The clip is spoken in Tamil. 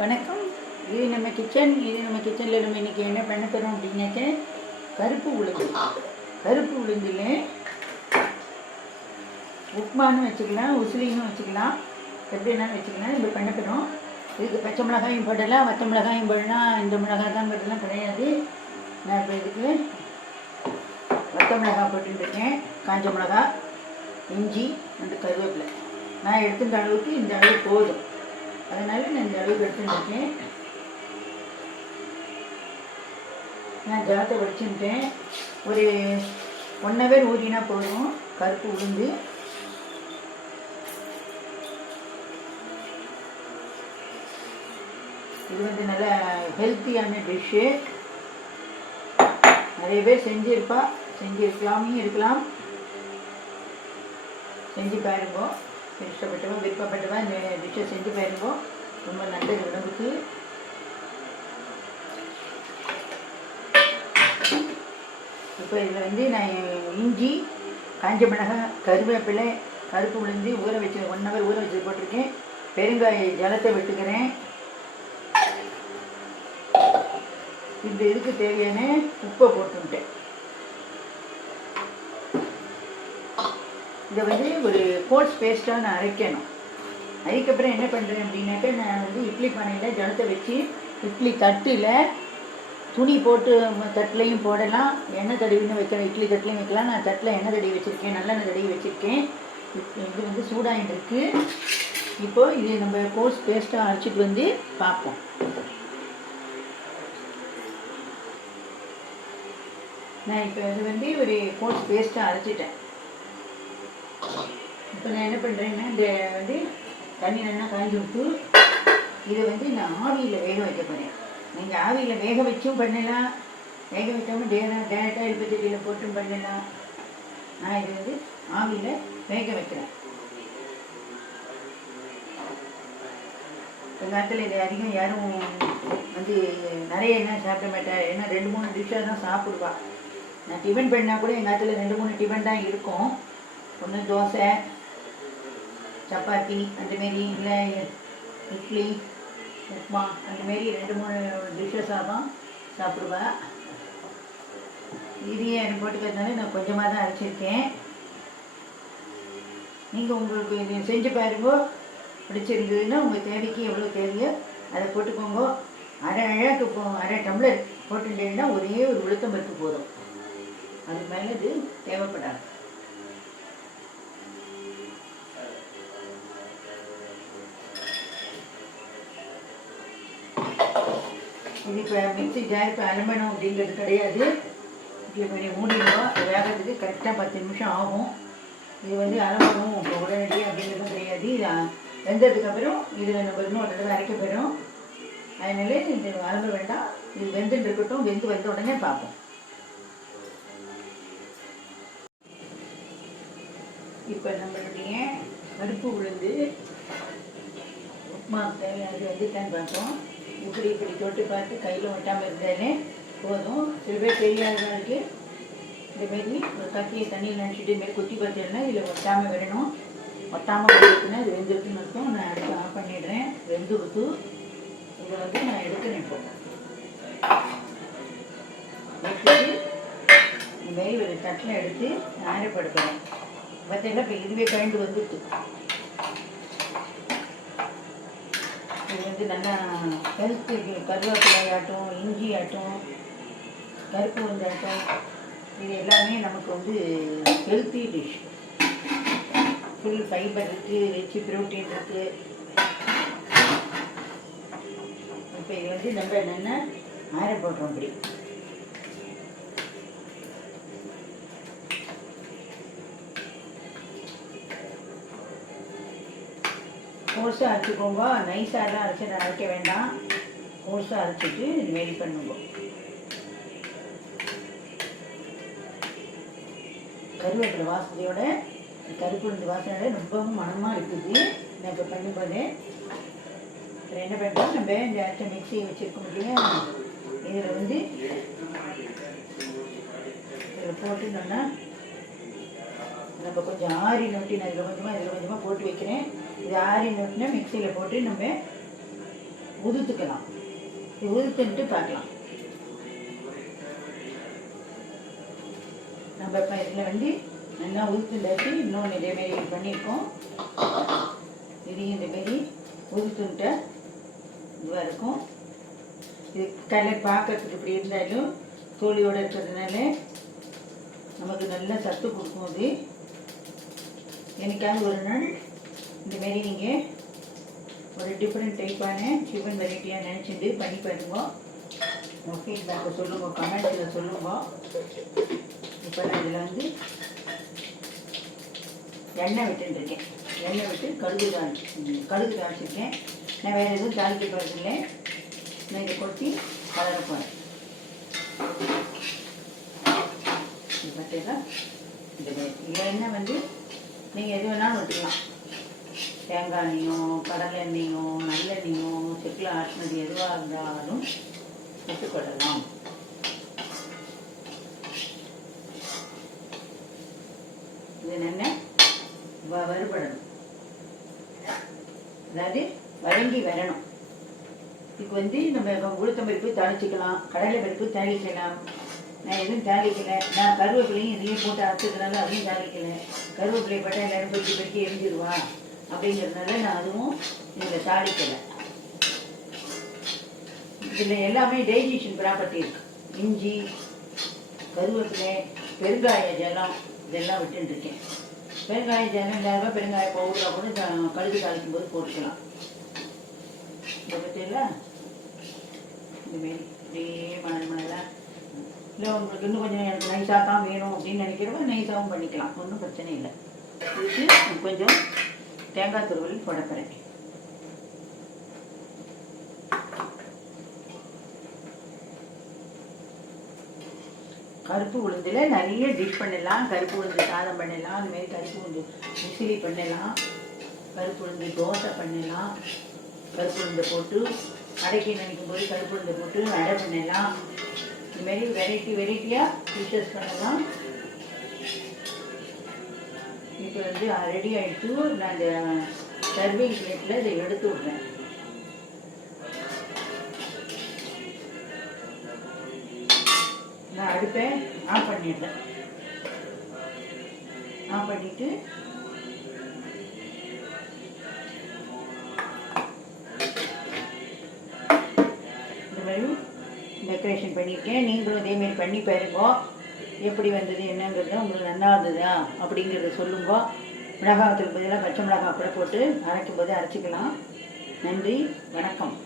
வணக்கம். இது நம்ம கிச்சன் இது நம்ம கிச்சனில் நம்ம இன்றைக்கி என்ன பண்ண போகிறோம் அப்படின்னாக்க கருப்பு உளுந்து. கருப்பு உளுந்தில் உப்மான்னு வச்சுக்கலாம் உசிலின்னு வச்சுக்கலாம். எப்படி வச்சுக்கலாம். இப்படி பண்ண போகிறோம் இதுக்கு பச்சை மிளகாயும் போடலாம். வத்த மிளகாயும் போடலாம் இந்த மிளகாய் தான் போடலாம். கிடையாது. நான் இப்போ இதுக்கு வத்த மிளகாய் போட்டுருக்கேன் காஞ்ச மிளகாய் இஞ்சி அந்த கருவேப்பிலை. நான் எடுத்துக்கிற அளவுக்கு இந்த அளவு போதும். அதனால நான் இந்த அளவு எடுத்துருக்கேன் நான் ஜாத்தை வடிச்சுட்டேன் ஒரு ஒன் ஹவர் ஊறினா போதும். கருப்பு உளுந்து. இது வந்து நல்ல ஹெல்த்தியான டிஷ்ஷு நிறைய பேர் செஞ்சுருப்பா. செஞ்சுருக்கலாமே இருக்கலாம். செஞ்சு பாருங்க. இஷ்டப்பட்டவோ விருப்பப்பட்டவோ இந்த டிஷ்ஷை செஞ்சு பாருங்க ரொம்ப நல்லது உடம்புக்கு இப்போ இதில் வந்து நான் இஞ்சி காஞ்ச மிளகாய் கருவேப்பிலை கருப்பு உளுந்து ஊற வச்சு ஒன் ஹவர் ஊற வச்சு போட்டிருக்கேன் பெருங்காய ஜலத்தை விட்டுக்கிறேன் இந்த இதுக்கு தேவையான உப்பை போட்டுட்டேன் இதை வந்து ஒரு கோல்ஸ் பேஸ்ட்டாக நான் அரைக்கணும். அதுக்கப்புறம் என்ன பண்ணுறேன் அப்படின்னாக்கா நான் வந்து இட்லி பானையில் ஜலத்தை வச்சு இட்லி தட்டில் துணி போட்டு தட்டிலையும் போடலாம். எண்ணெய் தடவின்னு வைக்கலாம் இட்லி தட்டிலையும் வைக்கலாம். நான் தட்டில் எண்ணெய் தடவி வச்சுருக்கேன் நல்லெண்ணெய் தடவி வச்சுருக்கேன். இது வந்து சூடாகிட்டு இருக்குது இப்போது இது நம்ம கோர்ஸ் பேஸ்ட்டாக அரைச்சிட்டு வந்து பார்ப்போம். நான் இப்போ இது வந்து ஒரு கோர்ஸ் பேஸ்ட்டாக அரைச்சிட்டேன். இப்போ நான் என்ன பண்ணுறேன்னா இந்த வந்து தண்ணி நல்லா காய்ஞ்சி விட்டு இதை வந்து நான் ஆவியில் வேக வைக்க போகிறேன் நீங்கள் ஆவியில் வேக வச்சும் பண்ணலாம். வேக வைக்காமல் டேரா டேரெக்டாக இழுப்பச்சட்டியில் போட்டும் பண்ணலாம். நான் இது வந்து ஆவியில் வேக வைக்கிறேன். எங்கள் காலத்தில் இது அதிகம் யாரும் வந்து நிறைய என்ன சாப்பிட மாட்டேன் ஏன்னா ரெண்டு மூணு டிஷ்ஷாக தான் சாப்பிடுவா. நான் டிஃபன் பண்ணால் கூட எங்கள் காலத்தில் ரெண்டு மூணு டிஃபன் தான் இருக்கும். ஒன்று தோசை சப்பாத்தி அந்தமாரி இல்லை இட்லி உப்மா அந்தமாரி ரெண்டு மூணு டிஷ்ஷஸாக தான் சாப்பிடுவேன். இதையே எனக்கு போட்டுக்கிறதுனால நான் கொஞ்சமாக தான் அரைச்சிருக்கேன். நீங்கள் உங்களுக்கு இது செஞ்சு பாருங்கோ. பிடிச்சிருந்ததுன்னா உங்கள் தேவைக்கு எவ்வளோ தேவையோ அதை போட்டுக்கோங்க. அரை அழகு போ அரை டம்ளர் போட்டுட்டீங்கன்னா ஒரே ஒரு உளுத்தம் பருப்பு போதும். அது மேலே இது தேவைப்படாது. இது இப்போ மிக்சி ஜார் இப்போ அலம்பணும் அப்படிங்கிறது கிடையாது. இப்படி பண்ணி மூடிடுவோம் வேகிறதுக்கு கரெக்டாக பத்து நிமிஷம் ஆகும். இது வந்து அலம்பணும் இப்போ உடனடியாக அப்படிங்கிறது கிடையாது. இது வெந்ததுக்கப்புறம் இதில் நம்ம இன்னும் ஒரு தடவை அரைக்க போயிடும். அதனால இது அலம்ப வேண்டாம். இது வெந்துட்டு இருக்கட்டும். வெந்து வந்த உடனே பார்ப்போம். இப்போ நம்மளுடைய கருப்பு உளுந்து உப்புமா தேவையானது வந்துட்டான்னு பார்த்தோம் இப்படி இப்படி தொட்டு பார்த்து கையில் ஒட்டாமல் இருந்தாலே போதும். சில பேர் தெரியாதவங்களுக்கு இந்த மாரி ஒரு கத்தியை தண்ணியில் நினச்சிட்டு மாரி குத்தி பார்த்தேன்னா இதில் ஒட்டாமல் விடணும். ஒட்டாமல் விடுறதுன்னா இது வெந்திருக்குன்னு இருக்கும் நான் அடுத்து ஆஃப் பண்ணிடுறேன். வெந்து கொடுத்து இதை வந்து நான் எடுக்கிறேன் இப்போ. எடுத்துட்டு இந்த மாரி ஒரு தட்டில் எடுத்து ஆரப்படுத்துகிறேன் பார்த்தீங்கன்னா இப்போ இதுவே கழண்டு வந்துட்டு இது வந்து நல்லா ஹெல்த்து கருவேப்பிலை ஆட்டும் இஞ்சி ஆட்டம் கருப்பு உளுந்து இது எல்லாமே நமக்கு வந்து ஹெல்த்தி டிஷ் ஃபுல் ஃபைபர் இருக்குது ரிச்சு ப்ரோட்டீன் இருக்குது இப்போ இது வந்து நம்ம என்னென்ன ஆற போடுறோம் அப்படி முழுசாக அரைச்சிக்கோங்க. நைஸாலாம் அரைச்சி அரைக்க வேண்டாம். கோர்ஸாக அரைச்சிட்டு ரெடி பண்ணுங்க. கருவேப்பிலை வாசனையோட கருப்பு வாசனையோட ரொம்பவும் மனமாக இருக்குது. நான் இப்போ பண்ணும்போது அப்புறம் என்ன பண்ணுறோம் நம்ம இந்த அரைச்ச மிக்ஸி வச்சுருக்க முடியும் இதில் வந்து இதில் போட்டுனோன்னா நம்ம கொஞ்சம் ஆறி நோட்டி நான் இதில் கொஞ்சமாக இதில் கொஞ்சமாக போட்டு வைக்கிறேன். இது ஆறி நொட்டினா மிக்சியில் போட்டு நம்ம உதுத்துக்கலாம். இது உதுத்துன்ட்டு பார்க்கலாம். நம்ம இப்போ இதில் வந்து நல்லா உதுத்துண்டாச்சு. இன்னொன்று இதேமாரி பண்ணியிருக்கோம். இதையும் இந்தமாரி உதுத்துன்ட்ட இதுவாக இருக்கும். இது கலர் பார்க்கறதுக்கு இப்படி இருந்தாலும் தோழியோடு இருக்கிறதுனால நமக்கு நல்ல சத்து கொடுக்கும் அது. எனக்காவது ஒரு நாள் இந்தமாரி நீங்கள் ஒரு டிஃப்ரெண்ட் டைப்பான சிவன் வெரைட்டியாக நினச்சிட்டு பண்ணி பாருங்க. உங்கள் ஃபீட்பேக்கை சொல்லுங்க கமெண்ட்ஸில் சொல்லுங்க. இப்போ நான் இதில் வந்து எண்ணெய் விட்டுருக்கேன் எண்ணெய் விட்டு கடுகு தாளி கழுகு கடுகு நான் வேறு எதுவும் தாளிக்க போகிறதில்லை நான் இதை கொட்டி கலர போகிறேன் இது பார்த்தீங்களா இந்த மாதிரி. இந்த எண்ணெய் வந்து நீங்கள் எது வேணாலும் விட்டுக்கலாம் தேங்காய் எண்ணெயும் கடலை எண்ணெயும் நல்லெண்ணெயும் செக்கில் ஆட்டினது எதுவாக இருந்தாலும் விட்டுக்கொள்ளலாம். இது என்ன வ- வறுபடணும். அதாவது வழங்கி வரணும். இதுக்கு வந்து நம்ம உளுத்தம் பருப்பு தாளிச்சிக்கலாம் கடலை பருப்பு தாளிக்கலாம். நான் எதுவும் தாளிக்கல. நான் கருவேப்பிலையும் இதையும் போட்டு அரைச்சதுனால அதையும் தாளிக்கல. கருவேப்பிலை போட்டால் எல்லாரும் பெருக்கி பெருக்கி எரிஞ்சிருவா. அப்படிங்கிறதுனால நான் அதுவும் இதில் தாளிக்கலை இதில் எல்லாமே டைஜஷன் ப்ராப்பர்ட்டி இருக்கு. இஞ்சி கருவேப்பிலை பெருங்காய ஜலம் இதெல்லாம் விட்டுருக்கேன் பெருங்காய ஜலம் இல்லாத பெருங்காய பவுடராக கூட த- தாளிக்கும் போது போட்டுக்கலாம். இதை பற்றியில இந்தமாரி இப்படியே மணல் மணலாக இல்லை உங்களுக்கு இன்னும் கொஞ்சம் எனக்கு நைஸாக தான் வேணும் அப்படின்னு நினைக்கிறவங்க நைஸாகவும் பண்ணிக்கலாம். ஒன்றும் பிரச்சனை இல்லை. இதுக்கு கொஞ்சம் தேங்காய் துருவல் போட கருப்பு உளுந்தில் நிறைய டிஷ் பண்ணலாம் கருப்பு உளுந்து சாதம் பண்ணலாம் அந்த மாதிரி கருப்பு உளுந்து முசிலி பண்ணலாம் கருப்பு உளுந்து தோசை பண்ணலாம் கருப்பு உளுந்தை போட்டு அடைக்கி நினைக்கும் போது கருப்பு உளுந்தை போட்டு அடை பண்ணலாம் இந்த மாதிரி வெரைட்டி வெரைட்டியாக டிஷ்ஷஸ் பண்ணலாம். இப்போ வந்து ரெடி ஆகிட்டு நான் இந்த சர்விங் பிளேட்டில் இதை எடுத்து விட்றேன். நான் அடுப்பை ஆஃப் பண்ணிடுறேன். ஆஃப் பண்ணிட்டு இந்த மாதிரி டெக்கரேஷன் பண்ணியிருக்கேன். நீங்களும் இதேமாரி பண்ணி பாருங்க. எப்படி வந்தது என்னங்கிறது உங்களுக்கு நல்லா இருந்ததா அப்படிங்கிறத சொல்லுங்க. மிளகாத்துக்கு பதிலாக பச்சை மிளகாய் கூட போட்டு அரைக்கும் போது அரைச்சிக்கலாம். நன்றி வணக்கம்.